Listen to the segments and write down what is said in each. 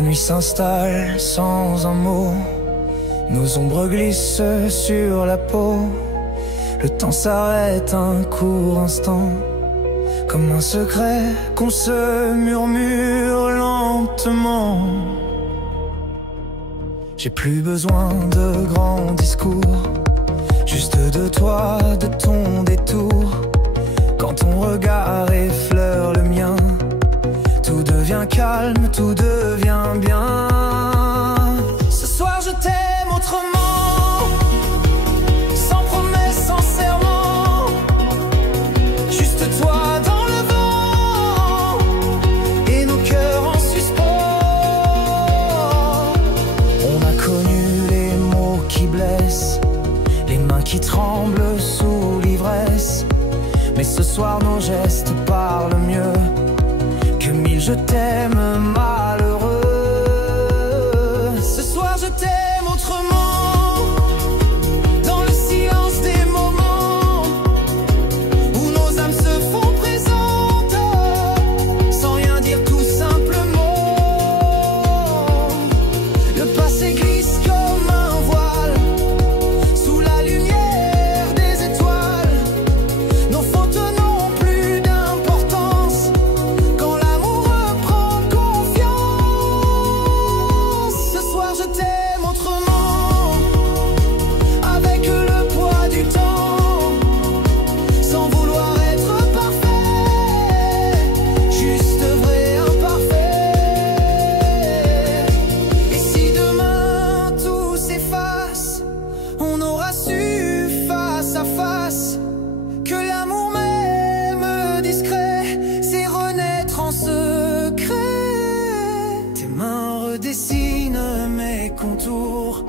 La nuit s'installe sans un mot, nos ombres glissent sur la peau. Le temps s'arrête un court instant, comme un secret qu'on se murmure lentement. J'ai plus besoin de grands discours, juste de toi, de ton détour. Quand ton regard effleure le mien, tout devient calme, tout devient bien. Ce soir je t'aime autrement, sans promesse, sans serment. Juste toi dans le vent, et nos cœurs en suspens. On a connu les mots qui blessent, les mains qui tremblent sous l'ivresse. Mais ce soir nos gestes parlent mieux que mille je t'aime malheureux. Ce soir je t'aime autrement, dans le silence des moments où nos âmes se font présentes, sans rien dire tout simplement. Le passé glisse comme un voile sous la lumière des étoiles. Nos fautes n'ont plus d'importance quand l'amour reprend confiance. Ce soir je t'aime autrement, avec le poids du temps, sans vouloir être parfait, juste vrai, imparfait. Et si demain tout s'efface, on aura su face à face que l'amour même discret, c'est renaître en secret. Tes mains redessinent mes contours,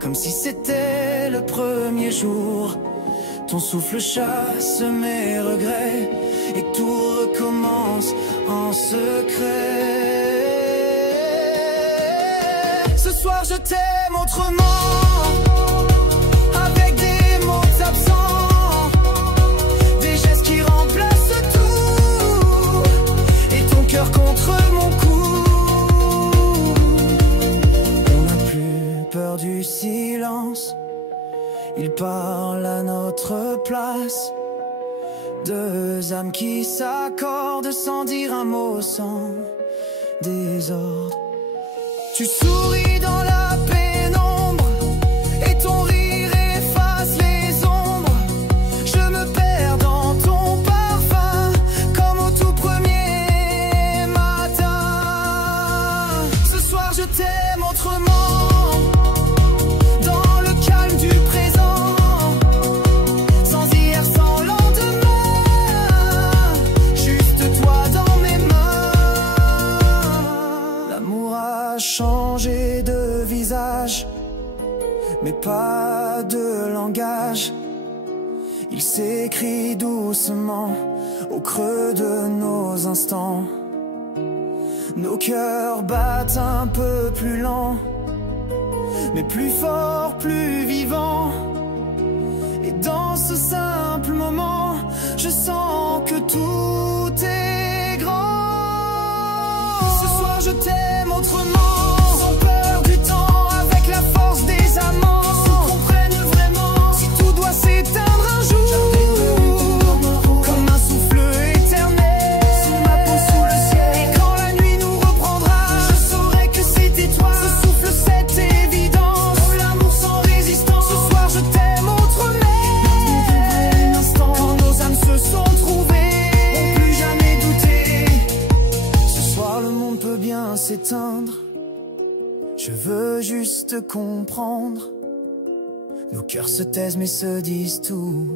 comme si c'était le premier jour. Ton souffle chasse mes regrets, et tout recommence en secret. Ce soir je t'aime autrement, avec des mots absents, des gestes qui remplacent tout, et ton cœur contre mon cou. On n'a plus peur du silence, il parle à notre place. Deux âmes qui s'accordent sans dire un mot, sans désordre. Tu souris dans la pénombre, et ton rire efface les ombres. Je me perds dans ton parfum, comme au tout premier matin. Ce soir je t'aime autrement, dans le calme du présent, sans hier, sans lendemain, juste toi dans mes mains. L'amour a changé de visage, mais pas de langage. Il s'écrit doucement au creux de nos instants. Nos cœurs battent un peu plus lent, mais plus fort, plus vivant. Et dans ce simple moment, je sens que tout est grand. Ce soir je t'aime autrement, sans peur du temps, avec la force des amants qui se comprennent vraiment. Si tout doit s'éteindre un jour, comme un souffle éternel, sous ma peau, sous le ciel. Et quand la nuit nous reprendra, je saurai que c'était toi. Ce souffle, cette évidence, oh, l'amour sans résistance. Ce soir je t'aime autrement, un instant, quand nos âmes se sont trouvées, on plus jamais douté. Ce soir le monde peut bien s'éteindre, je veux juste comprendre. Nos cœurs se taisent mais se disent tout,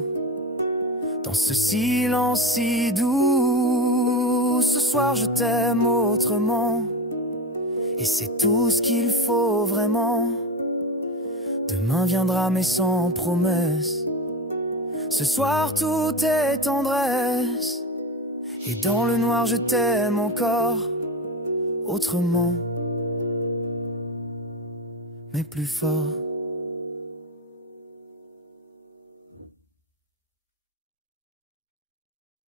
dans ce silence si doux. Ce soir je t'aime autrement, et c'est tout ce qu'il faut vraiment. Demain viendra mais sans promesse. Ce soir tout est tendresse, et dans le noir je t'aime encore autrement, mais plus fort.